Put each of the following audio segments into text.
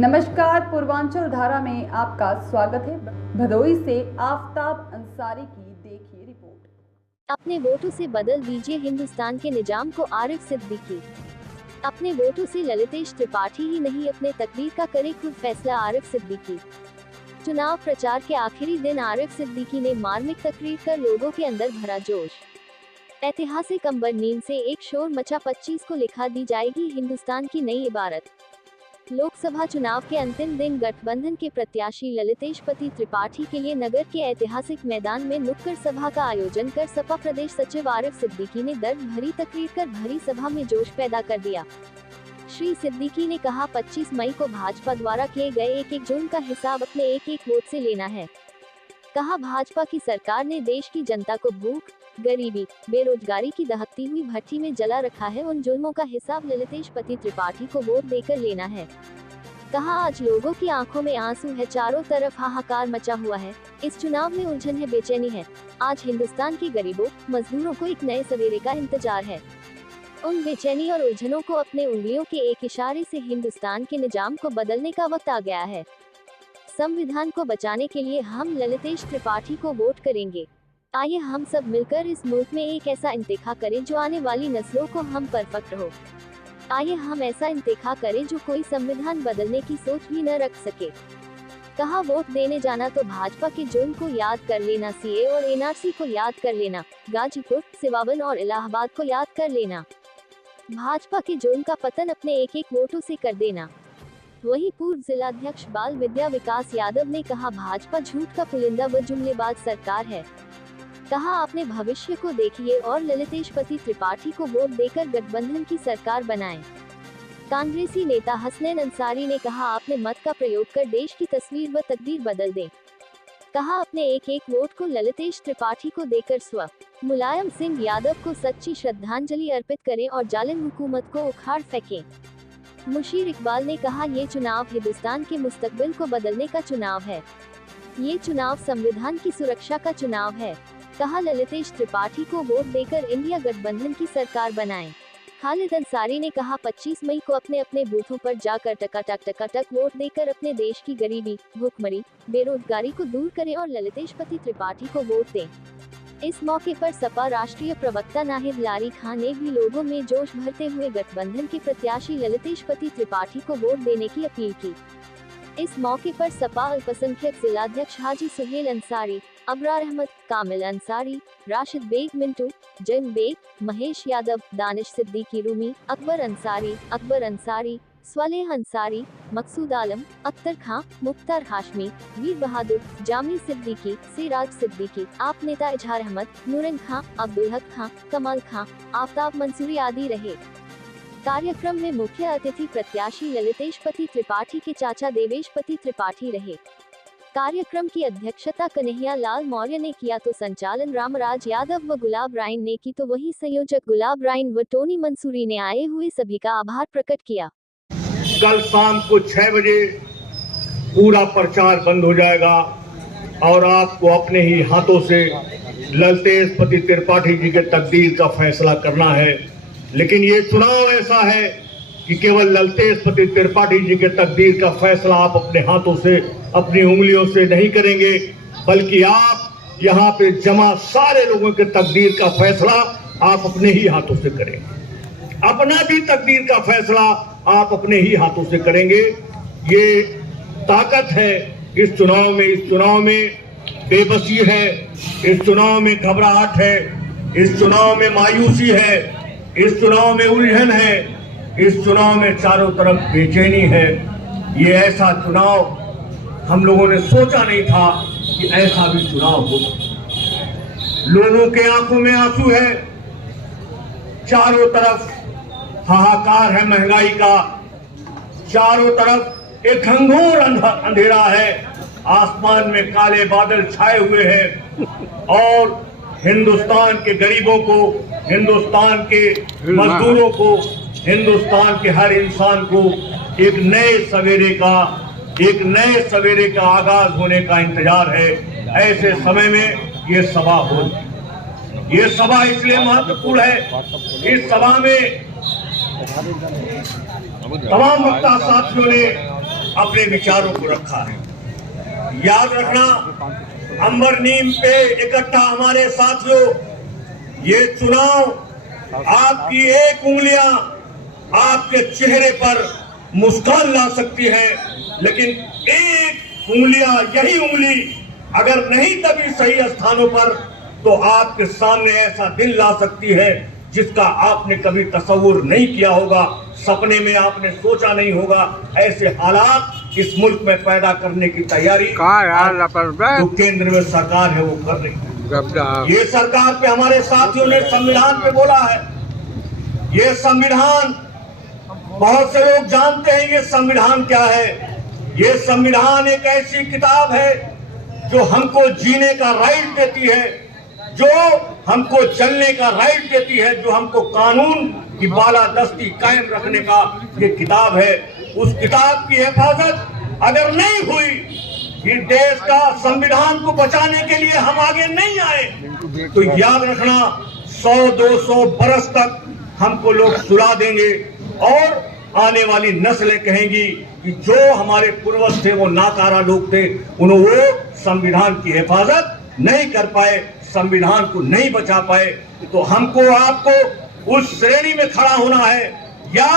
नमस्कार, पूर्वांचल धारा में आपका स्वागत है। भदोई से आफ्ताब अंसारी की देखिए रिपोर्ट। अपने वोटों से बदल दीजिए हिंदुस्तान के निजाम को, आरिफ सिद्दीकी। अपने वोटों से ललितेश त्रिपाठी ही नहीं, अपने तकदीर का करे खुद फैसला, आरिफ सिद्दीकी। चुनाव प्रचार के आखिरी दिन आरिफ सिद्दीकी ने मार्मिक तकरीर कर लोगों के अंदर भरा जोश। ऐतिहासिक अंबर नींद से एक शोर मचा, 25 को लिखा दी जाएगी हिंदुस्तान की नई इबारत। लोकसभा चुनाव के अंतिम दिन गठबंधन के प्रत्याशी ललितेश पति त्रिपाठी के लिए नगर के ऐतिहासिक मैदान में नुक्कड़ सभा का आयोजन कर सपा प्रदेश सचिव आरिफ सिद्दीकी ने दर्द भरी तकरीर कर भरी सभा में जोश पैदा कर दिया। श्री सिद्दीकी ने कहा, 25 मई को भाजपा द्वारा किए गए एक एक जुर्म का हिसाब अपने एक एक वोट से लेना है। कहा, भाजपा की सरकार ने देश की जनता को भूख, गरीबी, बेरोजगारी की दहकती हुई भट्टी में जला रखा है। उन जुर्मों का हिसाब ललितेश पति त्रिपाठी को वोट देकर लेना है। कहा, आज लोगों की आंखों में आंसू है, चारों तरफ हाहाकार मचा हुआ है। इस चुनाव में उलझन है, बेचैनी है। आज हिंदुस्तान के गरीबों, मजदूरों को एक नए सवेरे का इंतजार है। उन बेचैनी और उलझनों को अपने उंगलियों के एक इशारे से हिंदुस्तान के निजाम को बदलने का वक्त आ गया है। संविधान को बचाने के लिए हम ललितेश त्रिपाठी को वोट करेंगे। आइए हम सब मिलकर इस मुल्क में एक ऐसा इंतखा करें जो आने वाली नस्लों को हम पर फख्र हो। आइए हम ऐसा इंतखा करें जो कोई संविधान बदलने की सोच भी न रख सके। कहा, वोट देने जाना तो भाजपा के जुर्म को याद कर लेना, सीए और एनआरसी को याद कर लेना, गाजीपुर, सिवावन और इलाहाबाद को याद कर लेना। भाजपा के जुर्म का पतन अपने एक एक वोटों से कर देना। वहीं पूर्व जिलाध्यक्ष बाल विद्या विकास यादव ने कहा, भाजपा झूठ का पुलिंदा व जुमलेबाज सरकार है। कहा, अपने भविष्य को देखिए और ललितेश पति त्रिपाठी को वोट देकर गठबंधन की सरकार बनाएं। कांग्रेसी नेता हसनैन अंसारी ने कहा, आपने मत का प्रयोग कर देश की तस्वीर व तकदीर बदल दें। कहा, अपने एक एक वोट को ललितेश त्रिपाठी को देकर स्व मुलायम सिंह यादव को सच्ची श्रद्धांजलि अर्पित करें और जालिम हुकूमत को उखाड़ फेंकें। मुशीर इकबाल ने कहा, ये चुनाव हिंदुस्तान के मुस्तकबिल को बदलने का चुनाव है। ये चुनाव संविधान की सुरक्षा का चुनाव है। कहा, ललितेश त्रिपाठी को वोट देकर इंडिया गठबंधन की सरकार बनाएं। खालिद अंसारी ने कहा, 25 मई को अपने अपने बूथों पर जाकर टकाटक वोट देकर अपने देश की गरीबी, भूखमरी, बेरोजगारी को दूर करें और ललितेश पति त्रिपाठी को वोट दें। इस मौके पर सपा राष्ट्रीय प्रवक्ता नाहिद लारी खान ने भी लोगों में जोश भरते हुए गठबंधन के प्रत्याशी ललितेश पति त्रिपाठी को वोट देने की अपील की। इस मौके पर सपा अल्पसंख्यक जिलाध्यक्ष हाजी सुहेल अंसारी, अबरार अहमद, कामिल अंसारी, राशिद बेग मिंटू, जैन बेग, महेश यादव, दानिश सिद्दीकी रूमी, अकबर अंसारी, स्वालेह अंसारी, मकसूद आलम, अख्तर खां, मुख्तार हाशमी, वीर बहादुर, जामी सिद्दीकी, सिराज सिद्दीकी, आप नेता इजहार अहमद, नूरन खां, अब्दुल हक खां, कमाल खां, आफ्ताब मंसूरी आदि रहे। कार्यक्रम में मुख्य अतिथि प्रत्याशी ललितेश पति त्रिपाठी के चाचा देवेश पति त्रिपाठी रहे। कार्यक्रम की अध्यक्षता कन्हैया लाल मौर्य ने किया तो संचालन रामराज यादव व गुलाब राइन ने की, तो वही संयोजक गुलाब राइन व टोनी मंसूरी ने आए हुए सभी का आभार प्रकट किया। कल शाम को 6 बजे पूरा प्रचार बंद हो जाएगा और आपको अपने ही हाथों से ललितेश पति त्रिपाठी जी के तकदीर का फैसला करना है। लेकिन ये चुनाव ऐसा है कि केवल ललितेश पति त्रिपाठी जी के तकदीर का फैसला आप अपने हाथों से, अपनी उंगलियों से नहीं करेंगे, बल्कि आप यहाँ पे जमा सारे लोगों के तकदीर का फैसला आप अपने ही हाथों से करेंगे। अपना भी तकदीर का फैसला आप अपने ही हाथों से करेंगे। ये ताकत है इस चुनाव में। इस चुनाव में बेबसी है, इस चुनाव में घबराहट है, इस चुनाव में मायूसी है, इस चुनाव में उलझन है, इस चुनाव में चारों तरफ बेचैनी है। ये ऐसा चुनाव हम लोगों ने सोचा नहीं था कि ऐसा भी चुनाव हो। लोगों के आंखों में आंसू है, चारों तरफ हाहाकार है महंगाई का, चारों तरफ एक घंघोर अंधेरा है, आसमान में काले बादल छाए हुए हैं और हिंदुस्तान के गरीबों को, हिंदुस्तान के मजदूरों को, हिंदुस्तान के हर इंसान को एक नए सवेरे का आगाज होने का इंतजार है। ऐसे समय में ये सभा हो, ये सभा इसलिए महत्वपूर्ण है, इस सभा में तमाम वक्ता साथियों ने अपने विचारों को रखा है। याद रखना, अंबर नीम पे इकट्ठा हमारे साथियों, ये चुनाव आपकी एक उंगलियां आपके चेहरे पर मुस्कान ला सकती है, लेकिन एक उंगलियां, यही उंगली अगर नहीं दबी सही स्थानों पर, तो आपके सामने ऐसा दिन ला सकती है जिसका आपने कभी तस्वुर नहीं किया होगा, सपने में आपने सोचा नहीं होगा। ऐसे हालात इस मुल्क में पैदा करने की तैयारी जो केंद्र में सरकार है वो कर रही है। ये सरकार पे हमारे साथियों ने संविधान पे बोला है। ये संविधान, बहुत से लोग जानते हैं ये संविधान क्या है। ये संविधान एक ऐसी किताब है जो हमको जीने का राइट देती है, जो हमको चलने का राइट देती है, जो हमको कानून की बालादस्ती कायम रखने का ये किताब है। उस किताब की हिफाजत अगर नहीं हुई, कि देश का संविधान को बचाने के लिए हम आगे नहीं आए, तो याद रखना 100-200 बरस तक हमको लोग सुला देंगे और आने वाली नस्लें कहेंगी कि जो हमारे पूर्वज थे वो नाकारा लोग थे, उन्होंने वो संविधान की हिफाजत नहीं कर पाए, संविधान को नहीं बचा पाए। तो हमको आपको उस श्रेणी में खड़ा होना है, या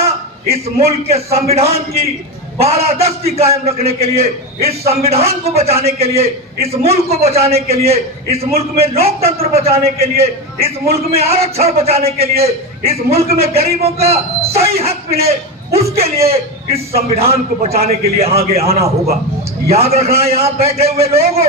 इस मुल्क के संविधान की बालादस्ती कायम रखने के लिए, इस संविधान को बचाने के लिए, इस मुल्क को बचाने के लिए, इस मुल्क में लोकतंत्र बचाने के लिए, इस मुल्क में आरक्षण बचाने के लिए, इस मुल्क में गरीबों का सही हक मिले, उसके लिए इस संविधान को बचाने के लिए आगे आना होगा। याद रखना, यहाँ बैठे हुए लोगों,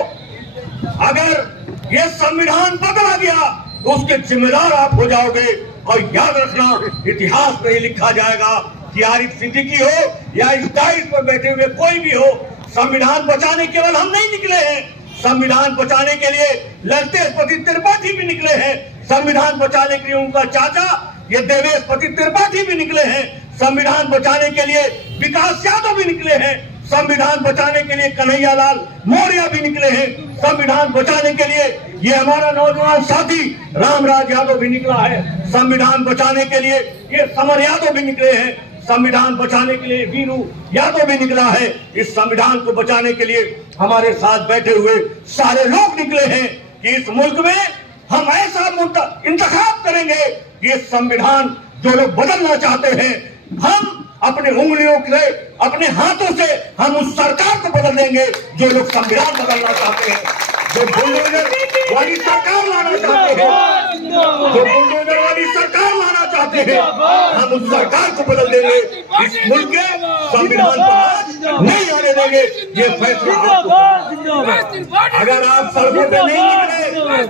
अगर ये संविधान बदला गया तो उसके जिम्मेदार आप हो जाओगे। और याद रखना, इतिहास में लिखा जाएगा कि आरिफ सिद्दीकी हो या इस डाइस पर बैठे हुए कोई भी हो, संविधान बचाने केवल हम नहीं निकले हैं, संविधान बचाने के लिए ललतेश त्रिपाठी भी निकले हैं, संविधान बचाने के लिए उनका चाचा ये देवेश त्रिपाठी भी निकले हैं, संविधान बचाने के लिए विकास यादव भी निकले हैं, संविधान बचाने के लिए कन्हैयालाल मौर्य भी निकले हैं, संविधान बचाने के लिए ये हमारा नौजवान साथी रामराज यादव भी निकला है, संविधान बचाने के लिए ये समर यादव भी निकले हैं, संविधान बचाने के लिए वीरू यादव भी निकला है। इस संविधान को बचाने के लिए हमारे साथ बैठे हुए सारे लोग निकले हैं कि इस मुल्क में हम ऐसा इंतखाब करेंगे कि ये संविधान जो लोग बदलना चाहते हैं, हम अपने उंगलियों से, अपने हाथों से हम उस सरकार को बदल देंगे जो लोग संविधान बदलना चाहते हैं, जो बुलडोजर वाली सरकार लाना चाहते हैं, जो बुलडोजर वाली सरकार लाना चाहते हैं, हम उस सरकार को बदल देंगे। इस मुल्क के संविधान पर नहीं आने देंगे। ये फैसला आपको, अगर आप सड़कों पे नहीं निकले,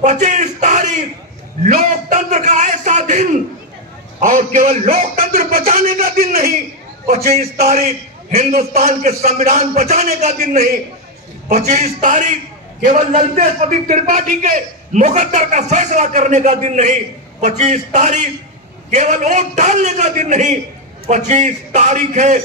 25 तारीख लोकतंत्र का ऐसा दिन, और केवल लोकतंत्र बचाने का दिन नहीं, 25 तारीख हिंदुस्तान के संविधान बचाने का दिन नहीं, 25 तारीख केवल ललतेश त्रिपाठी के मुकद्दर का फैसला करने का दिन नहीं, 25 तारीख केवल वोट डालने का दिन नहीं, 25 तारीख है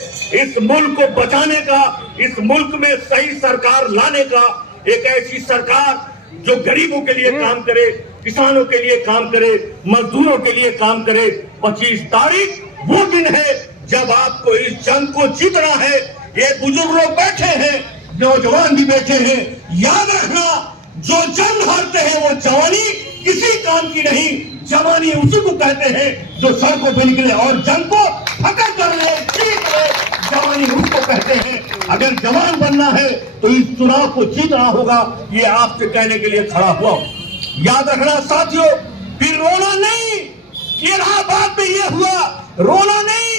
इस मुल्क को बचाने का, इस मुल्क में सही सरकार लाने का, एक ऐसी सरकार जो गरीबों के लिए काम करे, किसानों के लिए काम करे, मजदूरों के लिए काम करे। 25 तारीख वो दिन है जब आपको इस जंग को जीतना है। ये बुजुर्ग लोग बैठे हैं, नौजवान भी बैठे हैं, याद रखना, जो जंग हारते हैं वो जवानी किसी काम की नहीं, जवानी उसी को कहते हैं जो सड़कों पे निकले और जंग को फकर कर ले, जीत ले, जवानी उसको कहते हैं। अगर जवान बनना है तो इस चुनाव को जीतना होगा, ये आपसे कहने के लिए खड़ा हुआ। याद रखना साथियों, फिर रोना नहीं, इलाहाबाद में ये हुआ, रोना नहीं,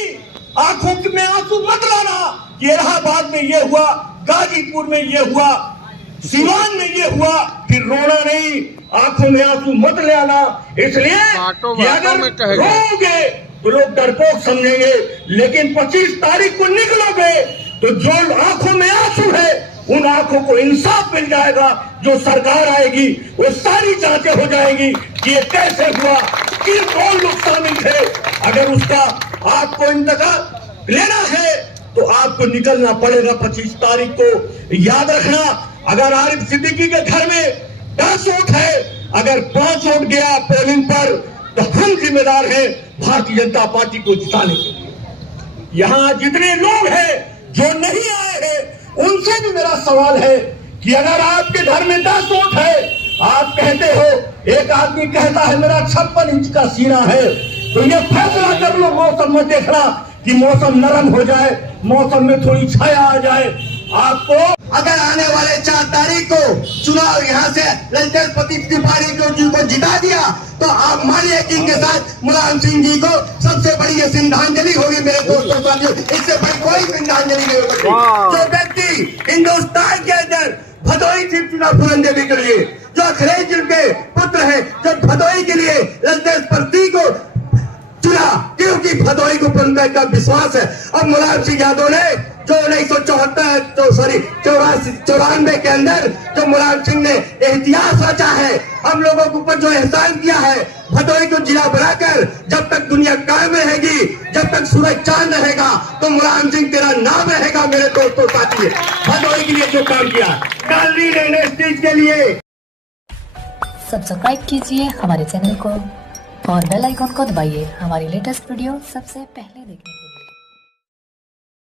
आंखों में आंसू मत लाना, इलाहाबाद में ये हुआ, गाजीपुर में ये हुआ, सीवान में ये हुआ, फिर रोना नहीं, आंखों में आंसू मत ले आना। इसलिए कि अगर रोओगे तो लोग डरपोक समझेंगे, लेकिन 25 तारीख को निकलोगे तो जो आंखों में आंसू है उन आंखों को इंसाफ मिल जाएगा। जो सरकार आएगी वो सारी जांचें हो जाएंगी कि ये कैसे हुआ, किन कौन लोग शामिल थे। अगर उसका आपको इंतकाम लेना है तो आपको निकलना पड़ेगा 25 तारीख को। याद रखना, अगर आरिफ सिद्दीकी के घर में 10 वोट है, अगर 5 वोट गया पोलिंग पर तो हम जिम्मेदार हैं भारतीय जनता पार्टी को जिताने के लिए। यहाँ जितने लोग हैं जो नहीं आए हैं उनसे भी मेरा सवाल है कि अगर आपके घर में 10 वोट है, आप कहते हो, एक आदमी कहता है मेरा 56 इंच का सीना है, तो ये फैसला कर लो मौसम में देखना कि मौसम नरम हो जाए, मौसम में थोड़ी छाया आ जाए। आपको अगर आने वाले 4 तारीख को चुनाव यहाँ से ललितेश त्रिपाठी को जिनको जिता दिया तो आप मानिए कि इनके साथ मुलायम सिंह जी को सबसे बड़ी ये श्रद्धांजलि होगी मेरे दोस्तों साथियों, इससे बड़ी कोई श्रद्धांजलि नहीं होगी। जो व्यक्ति हिंदुस्तान के अंदर भदोही सीट चुनाव पूरन देवी के लिए, जो अखिलेश जी के पुत्र है, जो भदोही के लिए ललितेश प्रतीक को चुना, क्योंकि भदोही को पुरन का विश्वास है। अब मुलायम सिंह यादव ने जो 1994 के अंदर जो मुलायम सिंह ने इतिहास रचा है, हम लोगों के ऊपर जो एहसान किया है, भदोही को जिला बनाकर जब तक दुनिया कायम रहेगी, जब तक सूरज चांद रहेगा, तो मुलायम सिंह तेरा नाम रहेगा मेरे दोस्तों साथी। भदोही के लिए जो काम किया, कालरी इंडस्ट्रीज के लिए। सब्सक्राइब कीजिए हमारे चैनल को और बेल आइकॉन को दबाइए हमारी लेटेस्ट वीडियो सबसे पहले देखने के लिए।